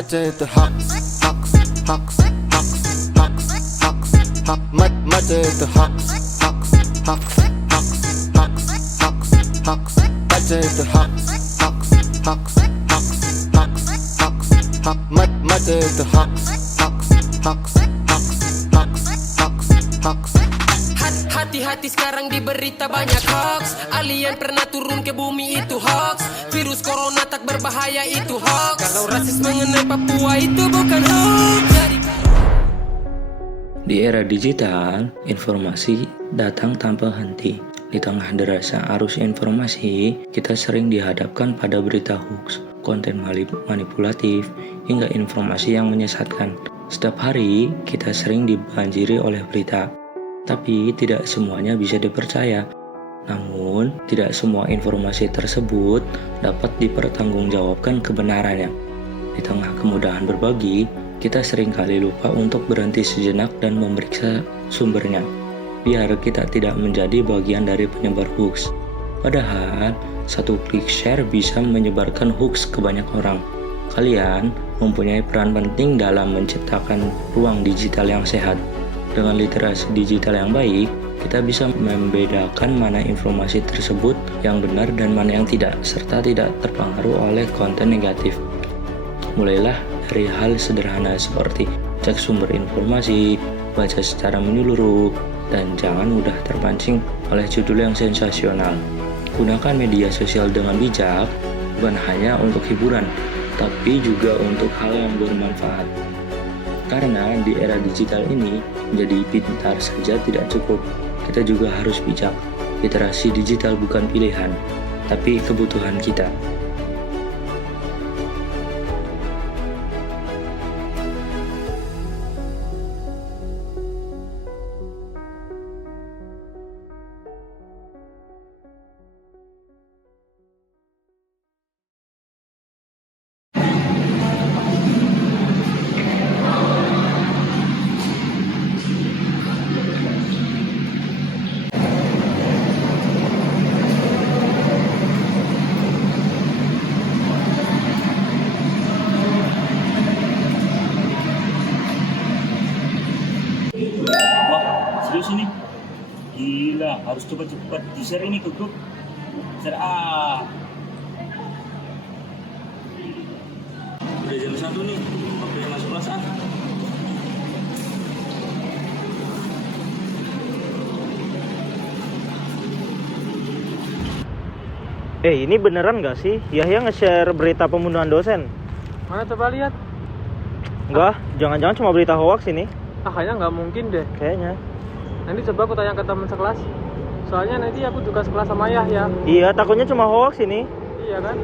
baca itu hoax, hoax, hoax, hoax, hoax, hoax, hoax, baca itu hoax, hoax, hoax, hoax, hoax, hoax, hoax, baca itu hoax, hoax, hoax, hoax, hoax, hoax, hoax, baca itu hoax, hoax, hoax, hoax, hoax, hoax, hoax. Hati-hati sekarang diberita banyak hoax. Alien pernah turun ke bumi itu hoax. Virus corona tak berbahaya itu hoax. Kalau rasis mengenai Papua itu bukan hoax. Di era digital, informasi datang tanpa henti. Di tengah derasnya arus informasi, kita sering dihadapkan pada berita hoax, konten manipulatif, hingga informasi yang menyesatkan. Setiap hari, kita sering dibanjiri oleh berita. Tapi tidak semuanya bisa dipercaya. Namun, tidak semua informasi tersebut dapat dipertanggungjawabkan kebenarannya. Di tengah kemudahan berbagi, kita seringkali lupa untuk berhenti sejenak dan memeriksa sumbernya, biar kita tidak menjadi bagian dari penyebar hoax. Padahal, satu klik share bisa menyebarkan hoax ke banyak orang. Kalian mempunyai peran penting dalam menciptakan ruang digital yang sehat. Dengan literasi digital yang baik, kita bisa membedakan mana informasi tersebut yang benar dan mana yang tidak, serta tidak terpengaruh oleh konten negatif. Mulailah dari hal sederhana seperti cek sumber informasi, baca secara menyeluruh, dan jangan mudah terpancing oleh judul yang sensasional. Gunakan media sosial dengan bijak, bukan hanya untuk hiburan, tapi juga untuk hal yang bermanfaat. Karena di era digital ini, menjadi pintar saja tidak cukup. Kita juga harus bijak. Literasi digital bukan pilihan, tapi kebutuhan kita. Serius ini? Gila, harus cepat-cepat di-share ini ke grup. Share Udah jam 1 nih, waktunya masuk kelas A. Ini beneran nggak sih Yahya nge-share berita pembunuhan dosen? Mana coba lihat? Enggak, jangan-jangan cuma berita hoax ini. Kayaknya nggak mungkin deh. Kayaknya. Nanti coba aku tanya ke teman sekelas. Soalnya nanti aku juga sekelas sama Yahya. Iya, takutnya cuma hoax ini. Iya kan?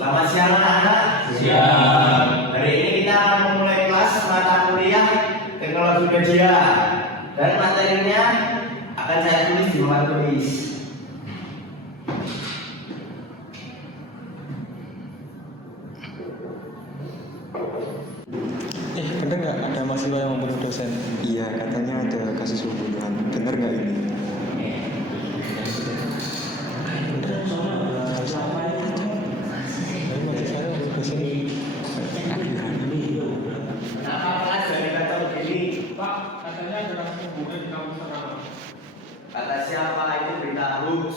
Selamat siang anak-anak. Siang. Hari ini kita akan memulai kelas mata kuliah teknologi media dan materinya akan saya tulis di papan tulis. Bener nggak ada mahasiswa yang membunuh dosen? Iya, katanya ada kasus pembunuhan. Bener nggak ini? Kenapa kelas dari kata begini? Pak, katanya ada kasus pembunuhan di kampus terkenal. Kata siapa itu berita hoax?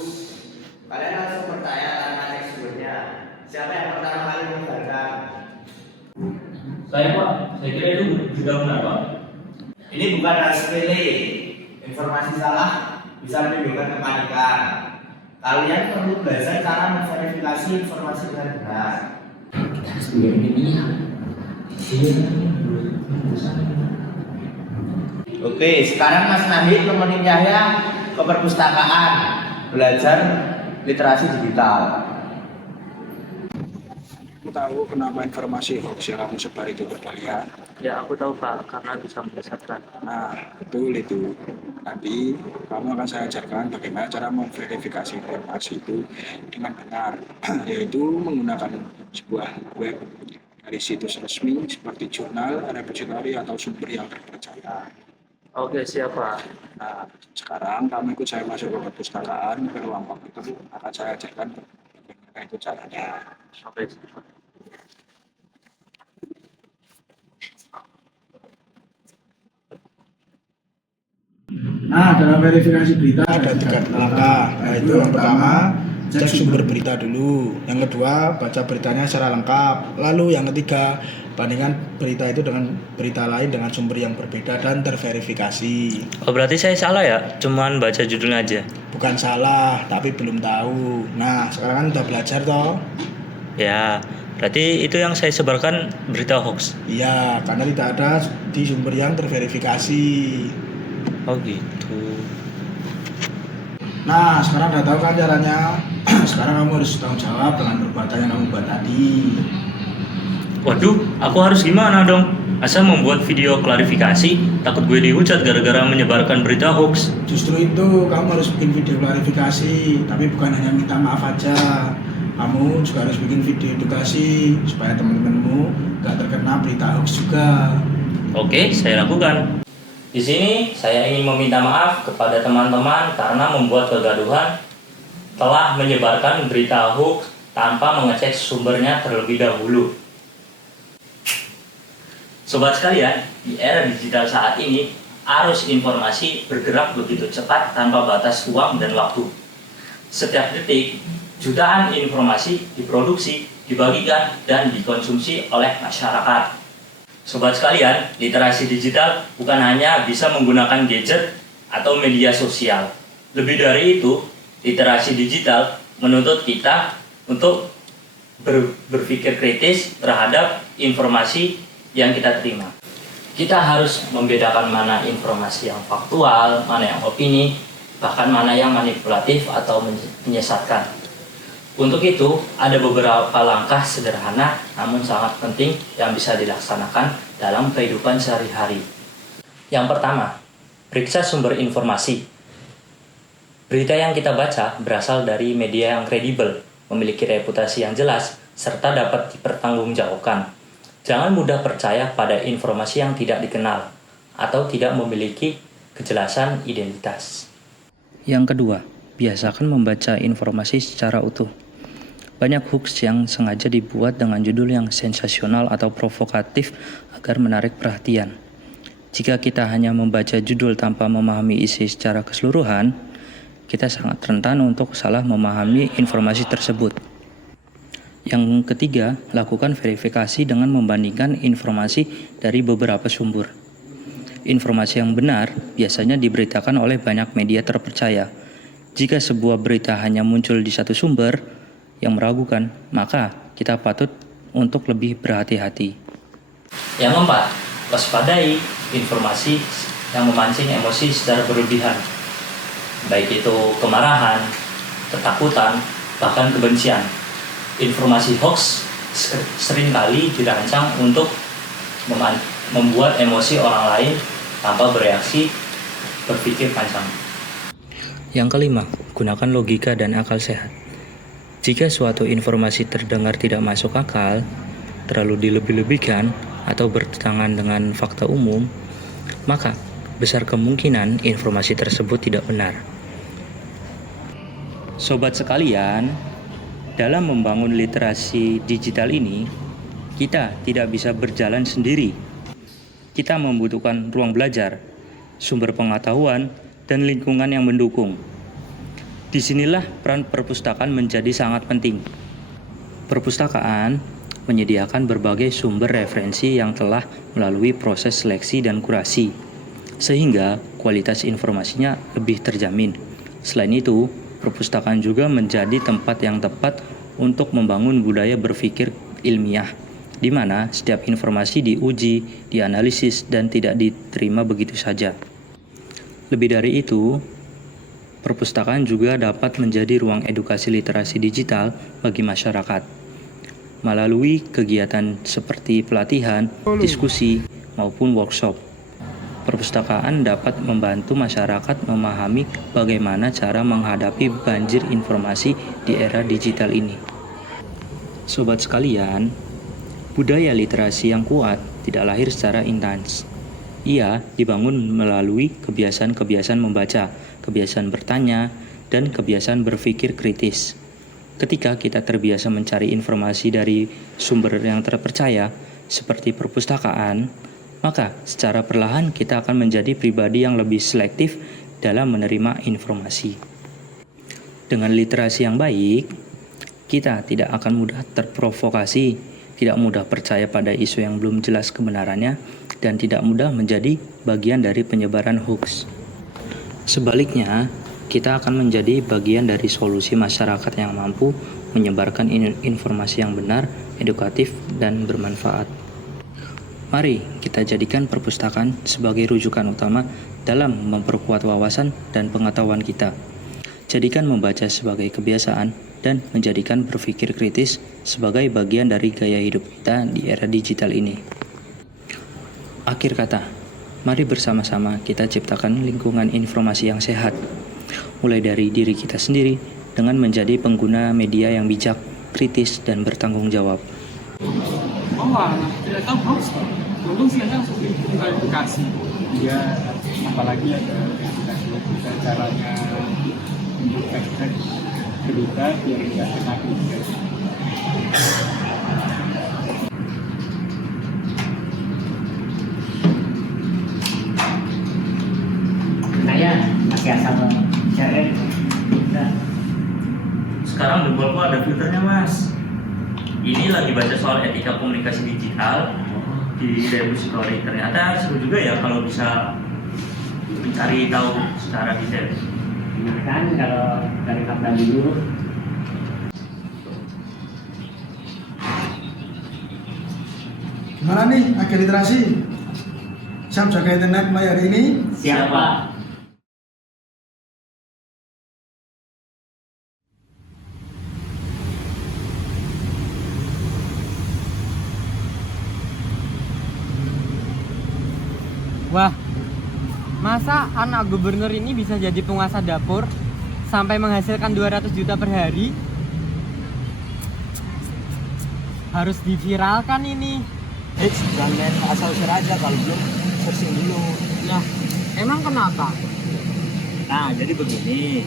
Kalian langsung percaya tanpa cek sumbernya. Siapa yang pertama kali menyebarkan? Saya Pak, saya kira itu juga benar Pak. Ini bukan hal sepele. Informasi salah bisa menimbulkan kepanikan. Kalian perlu belajar cara memverifikasi informasi dengan benar. Kita harus menjadi media. Oke, sekarang Mas Nahid nemenin Yahya ke perpustakaan belajar literasi digital. Kamu tahu kenapa informasi hoax yang kamu sebar itu berkalian? Ya aku tahu Pak, karena bisa menyesatkan. Nah, betul itu. Nanti kamu akan saya ajarkan bagaimana cara memverifikasi informasi itu dengan benar, yaitu menggunakan sebuah web dari situs resmi seperti jurnal, repository, atau sumber yang terpercaya. Oke, siap Pak. Nah, sekarang kamu ikut saya masuk ke perpustakaan, ke ruang komputer, akan saya ajarkan bagaimana itu caranya. Oke, siap Pak. Nah, dalam verifikasi berita ada 3 langkah, yaitu yang pertama, cek sumber berita dulu. Yang kedua, baca beritanya secara lengkap. Lalu yang ketiga, bandingkan berita itu dengan berita lain dengan sumber yang berbeda dan terverifikasi. Oh, berarti saya salah ya? Cuman baca judulnya aja? Bukan salah, tapi belum tahu. Nah, sekarang kan udah belajar toh? Ya, berarti itu yang saya sebarkan berita hoax? Iya, karena tidak ada di sumber yang terverifikasi. Oh gitu. Nah, sekarang udah tahu kan caranya. Sekarang kamu harus tanggung jawab dengan perbuatan yang kamu buat tadi. Waduh, aku harus gimana dong? Asal membuat video klarifikasi, takut gue dihujat gara-gara menyebarkan berita hoax. Justru itu, kamu harus bikin video klarifikasi, tapi bukan hanya minta maaf aja. Kamu juga harus bikin video edukasi supaya teman-temanmu gak terkena berita hoax juga. Oke, saya lakukan. Di sini saya ingin meminta maaf kepada teman-teman karena membuat kegaduhan, telah menyebarkan berita hoax tanpa mengecek sumbernya terlebih dahulu. Sobat sekalian, di era digital saat ini, arus informasi bergerak begitu cepat tanpa batas ruang dan waktu. Setiap detik, jutaan informasi diproduksi, dibagikan, dan dikonsumsi oleh masyarakat. Sobat sekalian, literasi digital bukan hanya bisa menggunakan gadget atau media sosial. Lebih dari itu, literasi digital menuntut kita untuk berpikir kritis terhadap informasi yang kita terima. Kita harus membedakan mana informasi yang faktual, mana yang opini, bahkan mana yang manipulatif atau menyesatkan. Untuk itu, ada beberapa langkah sederhana namun sangat penting yang bisa dilaksanakan dalam kehidupan sehari-hari. Yang pertama, periksa sumber informasi. Berita yang kita baca berasal dari media yang kredibel, memiliki reputasi yang jelas, serta dapat dipertanggungjawabkan. Jangan mudah percaya pada informasi yang tidak dikenal atau tidak memiliki kejelasan identitas. Yang kedua, biasakan membaca informasi secara utuh. Banyak hoax yang sengaja dibuat dengan judul yang sensasional atau provokatif agar menarik perhatian. Jika kita hanya membaca judul tanpa memahami isi secara keseluruhan, kita sangat rentan untuk salah memahami informasi tersebut. Yang ketiga, lakukan verifikasi dengan membandingkan informasi dari beberapa sumber. Informasi yang benar biasanya diberitakan oleh banyak media terpercaya. Jika sebuah berita hanya muncul di satu sumber yang meragukan, maka kita patut untuk lebih berhati-hati. Yang keempat, waspadai informasi yang memancing emosi secara berlebihan, baik itu kemarahan, ketakutan, bahkan kebencian. Informasi hoax seringkali dirancang untuk membuat emosi orang lain tanpa bereaksi berpikir panjang. Yang kelima, gunakan logika dan akal sehat. Jika suatu informasi terdengar tidak masuk akal, terlalu dilebih-lebihkan, atau bertentangan dengan fakta umum, maka besar kemungkinan informasi tersebut tidak benar. Sobat sekalian, dalam membangun literasi digital ini, kita tidak bisa berjalan sendiri. Kita membutuhkan ruang belajar, sumber pengetahuan, dan lingkungan yang mendukung. Disinilah peran perpustakaan menjadi sangat penting. Perpustakaan menyediakan berbagai sumber referensi yang telah melalui proses seleksi dan kurasi, sehingga kualitas informasinya lebih terjamin. Selain itu, perpustakaan juga menjadi tempat yang tepat untuk membangun budaya berpikir ilmiah di mana setiap informasi diuji, dianalisis, dan tidak diterima begitu saja. Lebih dari itu, perpustakaan juga dapat menjadi ruang edukasi literasi digital bagi masyarakat. Melalui kegiatan seperti pelatihan, diskusi, maupun workshop, perpustakaan dapat membantu masyarakat memahami bagaimana cara menghadapi banjir informasi di era digital ini. Sobat sekalian, budaya literasi yang kuat tidak lahir secara intens. Ia dibangun melalui kebiasaan-kebiasaan membaca, kebiasaan bertanya, dan kebiasaan berpikir kritis. Ketika kita terbiasa mencari informasi dari sumber yang terpercaya, seperti perpustakaan, maka secara perlahan kita akan menjadi pribadi yang lebih selektif dalam menerima informasi. Dengan literasi yang baik, kita tidak akan mudah terprovokasi, tidak mudah percaya pada isu yang belum jelas kebenarannya, dan tidak mudah menjadi bagian dari penyebaran hoax. Sebaliknya, kita akan menjadi bagian dari solusi masyarakat yang mampu menyebarkan informasi yang benar, edukatif, dan bermanfaat. Mari kita jadikan perpustakaan sebagai rujukan utama dalam memperkuat wawasan dan pengetahuan kita. Jadikan membaca sebagai kebiasaan dan menjadikan berpikir kritis sebagai bagian dari gaya hidup kita di era digital ini. Akhir kata, mari bersama-sama kita ciptakan lingkungan informasi yang sehat, mulai dari diri kita sendiri dengan menjadi pengguna media yang bijak, kritis, dan bertanggung jawab. Oh, tidak tahu hoax. Untung sih ada langsung klarifikasi. Ya, apalagi ada edukasi kita caranya menjelaskan berita biar tidak kena kritik. Saya masih asal cari. Sekarang di buku ada filternya, Mas. Ini lagi baca soal etika komunikasi digital di repository. Ternyata seru juga ya kalau bisa mencari tahu secara detail. Nah kan kalau dari kata dulu. Gimana nih agen literasi? Siap jaga internet mulai hari ini? Siapa? Wah, masa anak gubernur ini bisa jadi penguasa dapur sampai menghasilkan 200 juta per hari? Harus diviralkan ini. Jangan main asal usir aja, kalau belum searching dulu. Nah, emang kenapa? Nah, jadi begini.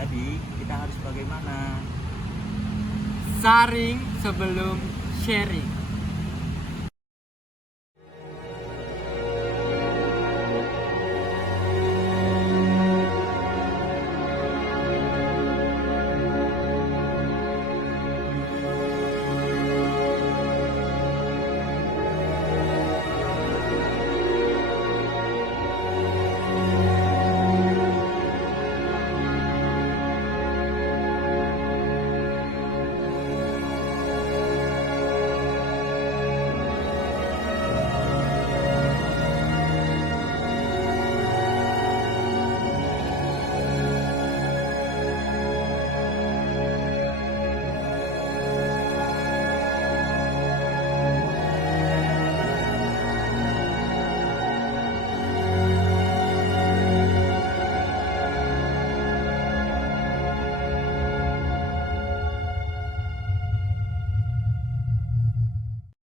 Jadi kita harus bagaimana? Saring sebelum sharing.